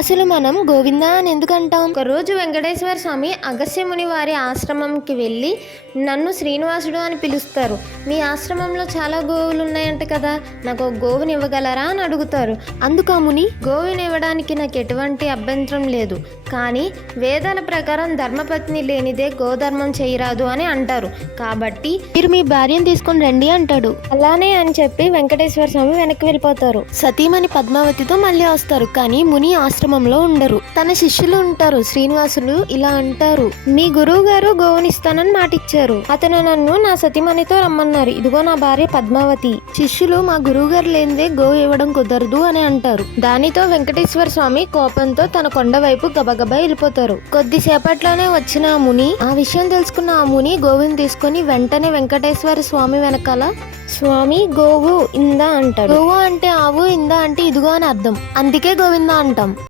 అసలు మనం గోవిందా అని ఎందుకు అంటాం? ఒకరోజు వెంకటేశ్వర స్వామి అగస్త్యముని వారి ఆశ్రమంకి వెళ్ళి నన్ను శ్రీనివాసుడు అని పిలుస్తారు. మీ ఆశ్రమంలో చాలా గోవులు ఉన్నాయంట కదా, నాకు ఒక గోవుని ఇవ్వగలరా అని అడుగుతారు. అందుకు ఆ ముని, గోవుని ఇవ్వడానికి నాకు ఎటువంటి అభ్యంతరం లేదు, కానీ వేదాల ప్రకారం ధర్మపత్ని లేనిదే గోధర్మం చేయరాదు అని అంటారు. కాబట్టి మీరు మీ భార్యను తీసుకొని రండి అంటాడు. అలానే అని చెప్పి వెంకటేశ్వర స్వామి వెనక్కి వెళ్ళిపోతారు. సతీమణి పద్మావతితో మళ్ళీ వస్తారు. కానీ ముని ఆశ్రమంలో ఉండరు. తన శిష్యులు ఉంటారు. శ్రీనివాసులు ఇలా అంటారు, మీ గురువు గారు గోవునిస్తానని మాటిచ్చారు. అతను నన్ను నా సతీమణితో రమ్మన్నారు. ఇదిగో నా భార్య పద్మావతి. శిష్యులు మా గురువు గారు లేనిదే గోవు ఇవ్వడం కుదరదు అని అంటారు. దానితో వెంకటేశ్వర స్వామి కోపంతో తన కొండ వైపు గబగబా వెళ్ళిపోతారు. కొద్దిసేపట్లోనే వచ్చిన ఆ ముని, ఆ విషయం తెలుసుకున్న ఆ ముని గోవుని తీసుకుని వెంటనే వెంకటేశ్వర స్వామి వెనకాల, స్వామి గోవు ఇందా అంటాడు. గోవు అంటే ఆవు, ఇందా అంటే ఇదిగో అని అర్థం. అందుకే గోవిందా అంటాం.